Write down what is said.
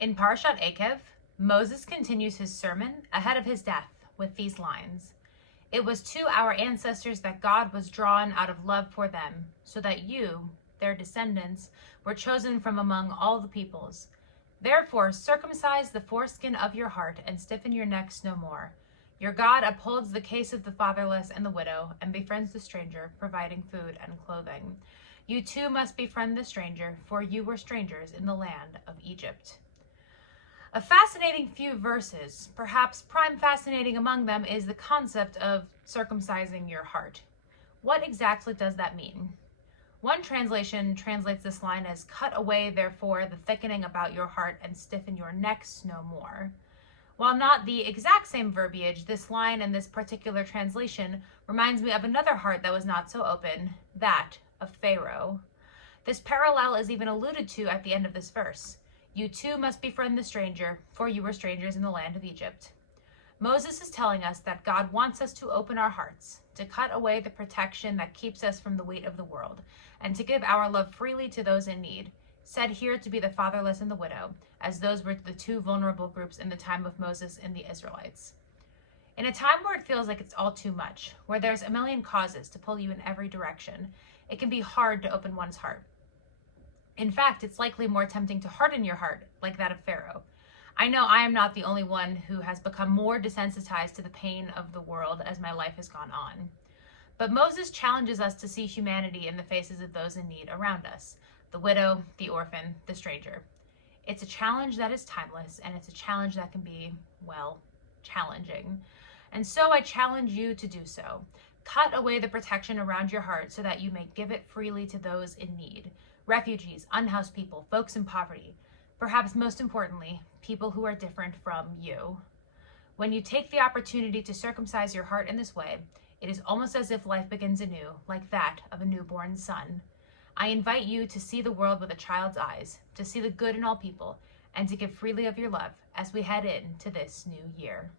In Parashat Eikev, Moses continues his sermon ahead of his death with these lines. It was to our ancestors that God was drawn out of love for them, so that you, their descendants, were chosen from among all the peoples. Therefore, circumcise the foreskin of your heart and stiffen your necks no more. Your God upholds the case of the fatherless and the widow and befriends the stranger, providing food and clothing. You too must befriend the stranger, for you were strangers in the land of Egypt. A fascinating few verses, perhaps prime fascinating among them, is the concept of circumcising your heart. What exactly does that mean? One translation translates this line as, cut away, therefore, the thickening about your heart and stiffen your necks no more. While not the exact same verbiage, this line in this particular translation reminds me of another heart that was not so open, that of Pharaoh. This parallel is even alluded to at the end of this verse. You too must befriend the stranger, for you were strangers in the land of Egypt. Moses is telling us that God wants us to open our hearts, to cut away the protection that keeps us from the weight of the world, and to give our love freely to those in need, said here to be the fatherless and the widow, as those were the two vulnerable groups in the time of Moses and the Israelites. In a time where it feels like it's all too much, where there's a million causes to pull you in every direction, it can be hard to open one's heart. In fact, it's likely more tempting to harden your heart, like that of Pharaoh. I know I am not the only one who has become more desensitized to the pain of the world as my life has gone on. But Moses challenges us to see humanity in the faces of those in need around us, the widow, the orphan, the stranger. It's a challenge that is timeless, and it's a challenge that can be, well, challenging. And so I challenge you to do so. Cut away the protection around your heart so that you may give it freely to those in need. Refugees, unhoused people, folks in poverty, perhaps most importantly, people who are different from you. When you take the opportunity to circumcise your heart in this way, it is almost as if life begins anew, like that of a newborn son. I invite you to see the world with a child's eyes, to see the good in all people, and to give freely of your love as we head into this new year.